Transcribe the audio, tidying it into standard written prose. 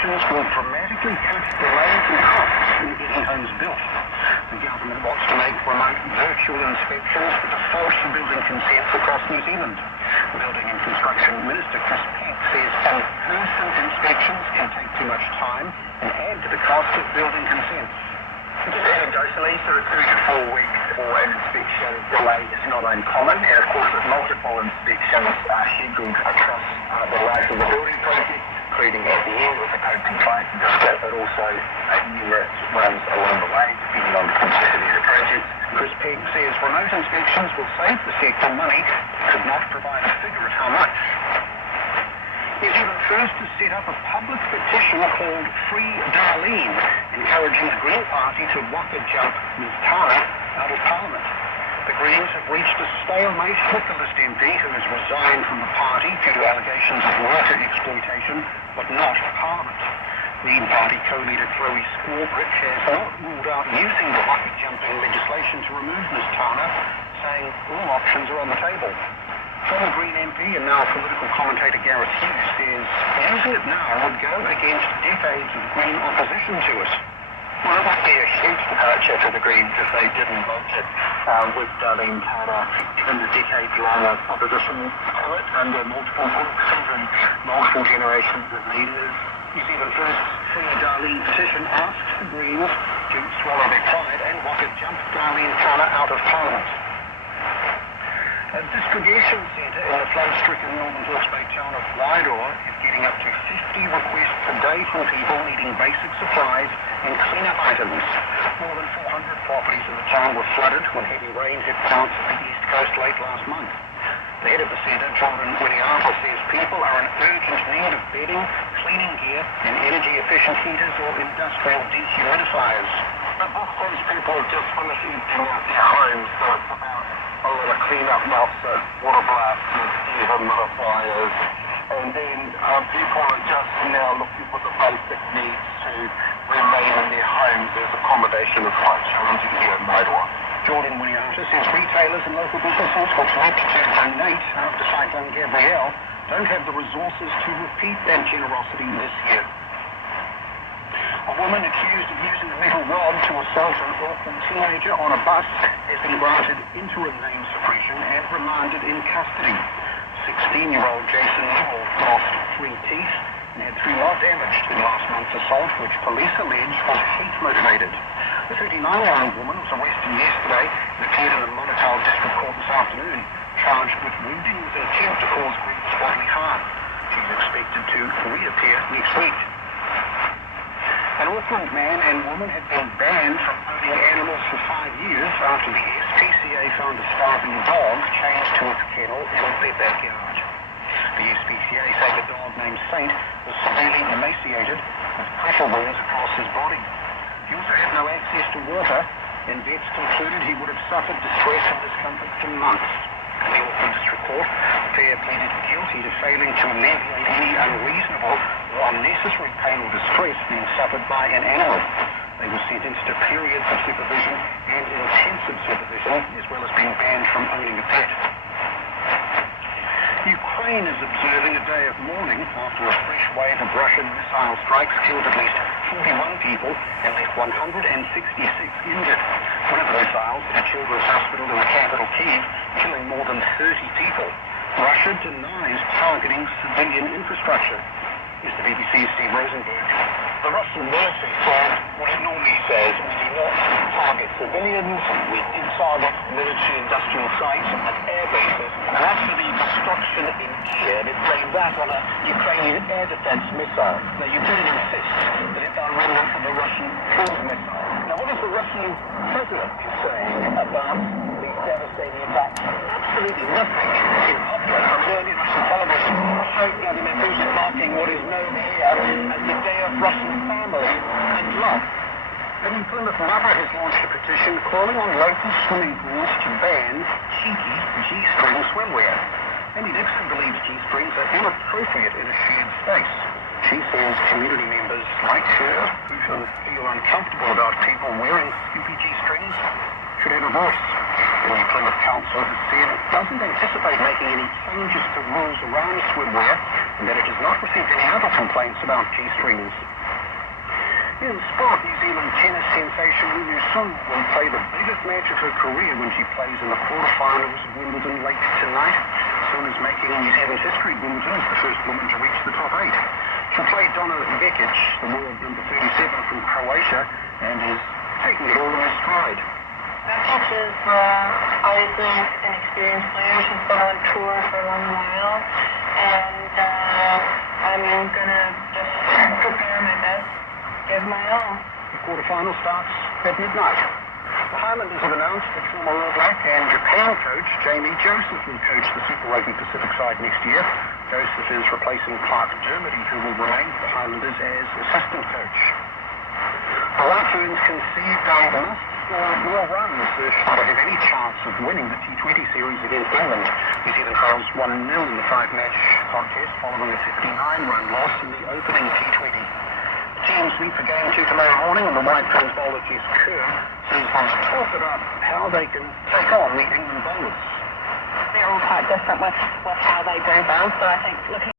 inspections will dramatically cut delays and costs in getting homes built. The government wants to make remote virtual inspections the default for building consents across New Zealand. Building and Construction Minister Chris Peck says in-person inspections can take too much time and add to the cost of building consents. Just anecdotally, sort of 2 to 4 weeks for an inspection delay is not uncommon, and of course with multiple inspections scheduled across the life of the building project, including at the end with the code compliance certificate, but also numerous runs along the way, depending on the complexity of the project. Chris Peck says remote inspections will save the sector money, could not provide a figure at how much. New Zealand first to set up a public petition called Free Darlene, encouraging the Green Party to waka jump Ms Tana out of Parliament. The Greens have reached a stalemate with the List MP, who has resigned from the party due to allegations of worker exploitation, but not Parliament. Green Party co-leader Chloe Squabrick has not ruled out using the waka jumping legislation to remove Ms Tana, saying all options are on the table. Former Green MP and now political commentator Gareth Hughes says using it now would go against decades of Green opposition to it. Well, it would be a huge departure for the Greens if they didn't vote it with Darlene Tana, given the decades-long opposition to it under multiple policies and multiple generations of leaders. New Zealand First's Free Darlene petition asks the Greens to swallow their pride and waka jump Darlene Tana out of Parliament. A distribution centre in the flood-stricken Northern Hawke's Bay town of Wairoa is getting up to 50 requests per day from people needing basic supplies and clean-up items. More than 400 properties in the town were flooded when heavy rain hit parts of the east coast late last month. The head of the centre, Jordan Winiata, says people are in urgent need of bedding, cleaning gear and energy-efficient heaters or industrial dehumidifiers. But those people have just finished emptying out their homes, so it's about a lot of clean-up now, so water blasts and dehumidifiers, and then people are just now looking for the basic needs to remain in their homes as accommodation is quite challenging here in Wairoa. Jordan Winiata says retailers and local businesses which had to donate after Cyclone Gabrielle don't have the resources to repeat that generosity this year. A woman accused of using a metal rod to assault an Auckland teenager on a bus has been granted interim name suppression and remanded in custody. 16-year-old Jason Newell lost 3 teeth and had 3 more damaged in last month's assault, which police allege was hate-motivated. The 39-year-old woman was arrested yesterday and appeared in the Manukau District Court this afternoon, charged with wounding with an attempt to cause grievous bodily harm. She's expected to reappear next week. An Auckland man and woman had been banned from owning animals for 5 years after the SPCA found a starving dog chained to its kennel in their backyard. The SPCA say the dog named Saint was severely emaciated with pressure wounds across his body. He also had no access to water, and vets concluded he would have suffered distress and discomfort for months. In the Auckland District Court, the pair pleaded guilty to failing to alleviate any unreasonable or unnecessary pain or distress being suffered by an animal. They were sentenced to periods of supervision and intensive supervision, as well as being banned from owning a pet. Ukraine is observing a day of mourning after a fresh wave of Russian missile strikes killed at least 41 people and left 166 injured. One of the missiles hit a children's hospital in the capital, Kyiv, killing more than 30 people. Russia denies targeting civilian infrastructure. Is the BBC's Steve Rosenberg. The Russian military said what it normally says: we do not target civilians, we did target military industrial sites and air bases, and as for the destruction in Kiev, it blamed that on a Ukrainian air defense missile. Now, Ukraine insists that it's a remnant of a Russian cruise missile. Now, what is the Russian president saying about these devastating attacks? Absolutely nothing in public. On early Russian television showed Vladimir Putin marking what is known here as the Day of Russian Family and Love. Penny Plymouth Mother has launched a petition calling on local swimming pools to ban cheeky G-string swimwear. Amy Dixon believes G-strings are inappropriate in a shared space. She says community members like her who feel uncomfortable about people wearing skimpy G-strings should have a voice. The Plymouth Council has said it doesn't anticipate making any changes to rules around swimwear and that it has not received any other complaints about G-strings. In sport, New Zealand tennis sensation Wu Sun will play the biggest match of her career when she plays in the quarterfinals of Wimbledon late tonight. Sun is making New Zealand's history at Wimbledon as the first woman to reach the top 8. She'll play Donna Vekic, the world number 37 from Croatia, and is taking it all in her stride. Vekic is obviously an experienced player. She's been on tour for a long while, and I'm gonna just prepare my best, give my all. The quarterfinal starts at midnight. The Highlanders have announced that former All Black and Japan coach Jamie Joseph will coach the Super Rugby Pacific side next year. Joseph is replacing Clark Dermody, who will remain with the Highlanders as assistant coach. The White Ferns concede they must score more runs if they have any chance of winning the T20 series against England. New Zealand trails 1-0 in the 5-match contest following a 59-run loss in the opening T20. The teams meet for game 2 tomorrow morning, and the White Ferns bowler Jess Kerr says they've talked about how they can take on the England bowlers. They're all quite different with how they do both, so I think looking